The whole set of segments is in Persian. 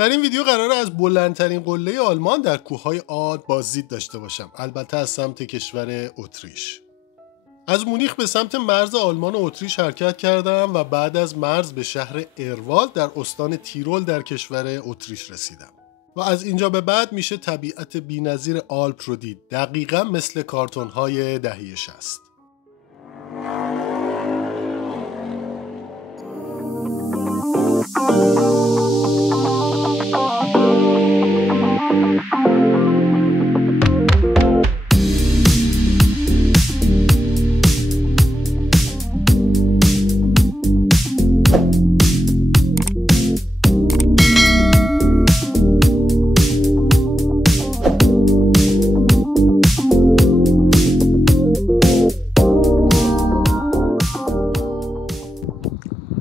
در این ویدیو قراره از بلندترین قله آلمان در کوههای آلپ بازدید داشته باشم، البته از سمت کشور اتریش. از مونیخ به سمت مرز آلمان و اتریش حرکت کردم و بعد از مرز به شهر اروالد در استان تیرول در کشور اتریش رسیدم. و از اینجا به بعد میشه طبیعت بی‌نظیر آلپ رو دید، دقیقاً مثل کارتون‌های دهه 60.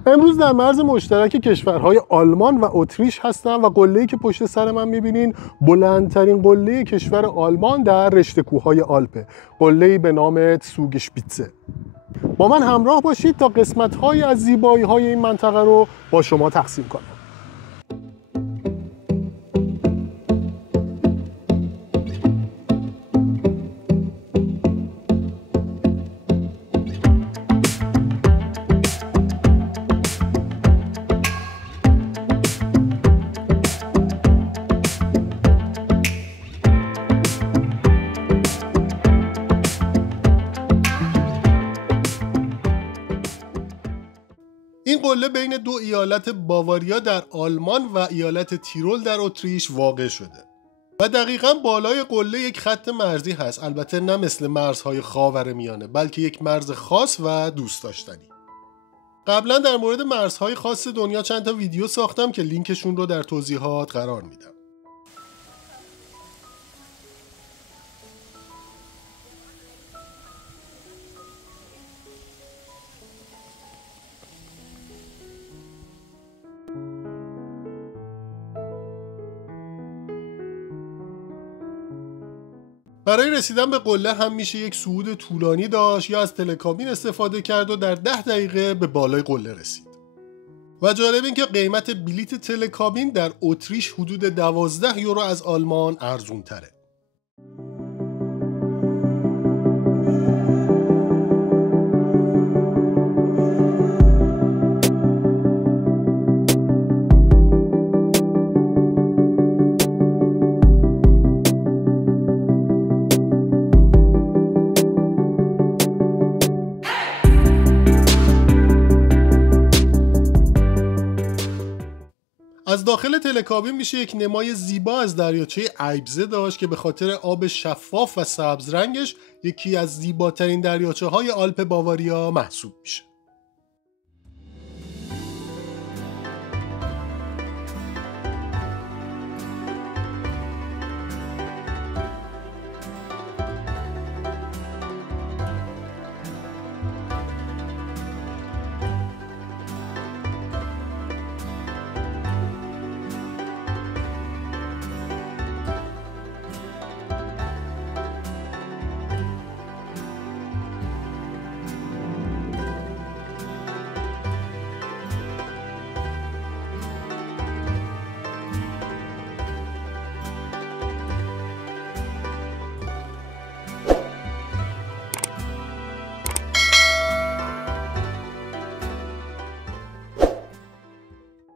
امروز در مرز مشترک کشورهای آلمان و اتریش هستم و قله‌ای که پشت سر من می‌بینین بلندترین قله کشور آلمان در رشته کوههای آلپه، قله‌ای به نام زوگشپیتزه. با من همراه باشید تا قسمت‌های از زیبایی‌های این منطقه رو با شما تقسیم کنم. این قله بین دو ایالت باواریا در آلمان و ایالت تیرول در اتریش واقع شده و دقیقاً بالای قله یک خط مرزی هست، البته نه مثل مرزهای خاورمیانه بلکه یک مرز خاص و دوست داشتنی. قبلا در مورد مرزهای خاص دنیا چند تا ویدیو ساختم که لینکشون رو در توضیحات قرار میدم. برای رسیدن به قله هم میشه یک صعود طولانی داشت یا از تلکابین استفاده کرد و در 10 دقیقه به بالای قله رسید. و جالب این که قیمت بلیت تلکابین در اتریش حدود 12 یورو از آلمان ارزون تره. از داخل تلکابین میشه یک نمای زیبا از دریاچه ایبزه داشت که به خاطر آب شفاف و سبز رنگش یکی از زیباترین دریاچه های آلپ باواریا محسوب میشه.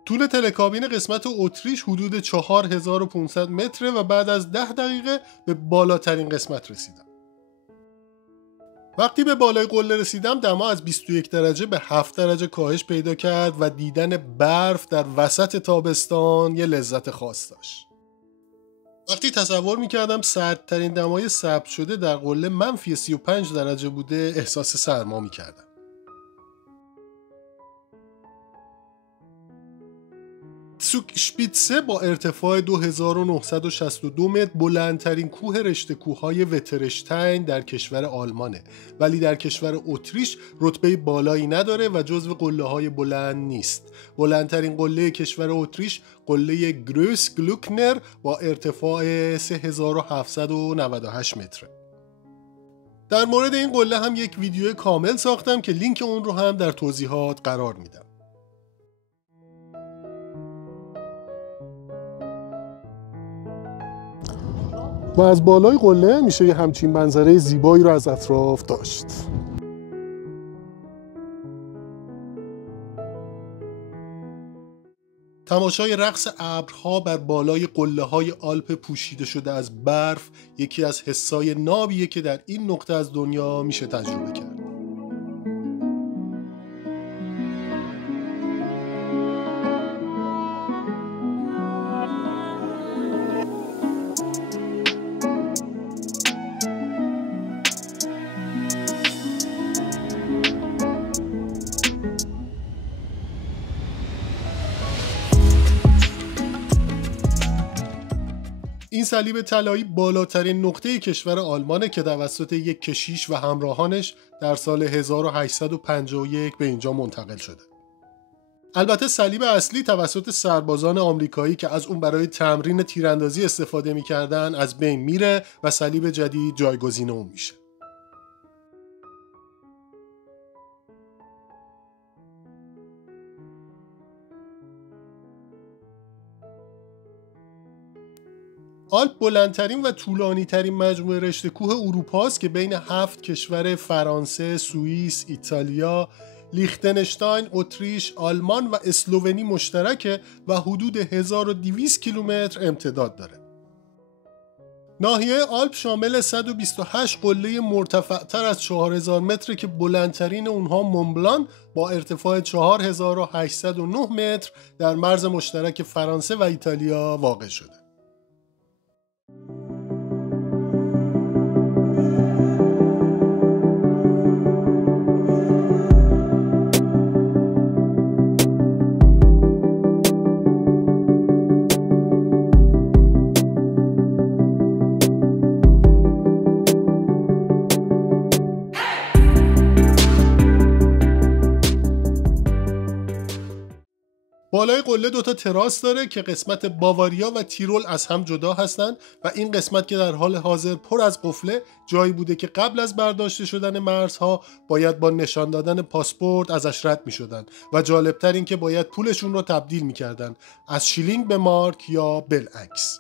طول تلکابین قسمت اتریش حدود 4500 متره و بعد از 10 دقیقه به بالاترین قسمت رسیدم. وقتی به بالای قله رسیدم دما از 21 درجه به 7 درجه کاهش پیدا کرد و دیدن برف در وسط تابستان یه لذت خاص داشت. وقتی تصور میکردم سردترین دمای ثبت شده در قله منفی 35 درجه بوده احساس سرما میکردم. زوگشپیتزه با ارتفاع 2962 متر بلندترین کوه رشته کوههای وترشتاین در کشور آلمانه، ولی در کشور اتریش رتبه بالایی نداره و جزو قله‌های بلند نیست. بلندترین قله کشور اتریش قله گروس گلوکنر با ارتفاع 3798 متره. در مورد این قله هم یک ویدیو کامل ساختم که لینک اون رو هم در توضیحات قرار میدم. و از بالای قله میشه یه همچین منظره زیبایی رو از اطراف داشت. تماشای رقص ابرها بر بالای قله‌های آلپ پوشیده شده از برف یکی از حسای نابیه که در این نقطه از دنیا میشه تجربه کرد. این صلیب طلایی بالاترین نقطه کشور آلمانه که توسط یک کشیش و همراهانش در سال 1851 به اینجا منتقل شده. البته صلیب اصلی توسط سربازان آمریکایی که از اون برای تمرین تیراندازی استفاده می‌کردن از بین میره و صلیب جدید جایگزین اون میشه. آلپ بلندترین و طولانی ترین مجموعه رشته کوه اروپا است که بین 7 کشور فرانسه، سوئیس، ایتالیا، لیختنشتاین، اتریش، آلمان و اسلوونی مشترکه و حدود 1200 کیلومتر امتداد داره. ناحیه آلپ شامل 128 قله مرتفع تر از 4000 متر که بلندترین اونها مونبلان با ارتفاع 4809 متر در مرز مشترک فرانسه و ایتالیا واقع شده. بالای قله دوتا تراس داره که قسمت باواریا و تیرول از هم جدا هستن و این قسمت که در حال حاضر پر از قفله جایی بوده که قبل از برداشته شدن مرزها باید با نشان دادن پاسپورت ازش رد می شدن و جالبتر این که باید پولشون رو تبدیل می کردن از شیلینگ به مارک یا بالعکس.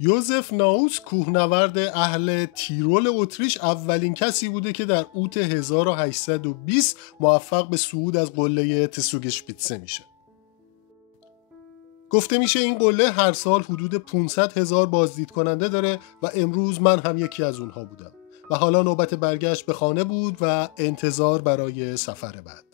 یوزف ناوس کوهنورد اهل تیرول اتریش اولین کسی بوده که در اوت 1820 موفق به صعود از قله تسوگشپیتسه میشه. گفته میشه این قله هر سال حدود 500,000 بازدید کننده داره و امروز من هم یکی از اونها بودم و حالا نوبت برگشت به خانه بود و انتظار برای سفر بعد.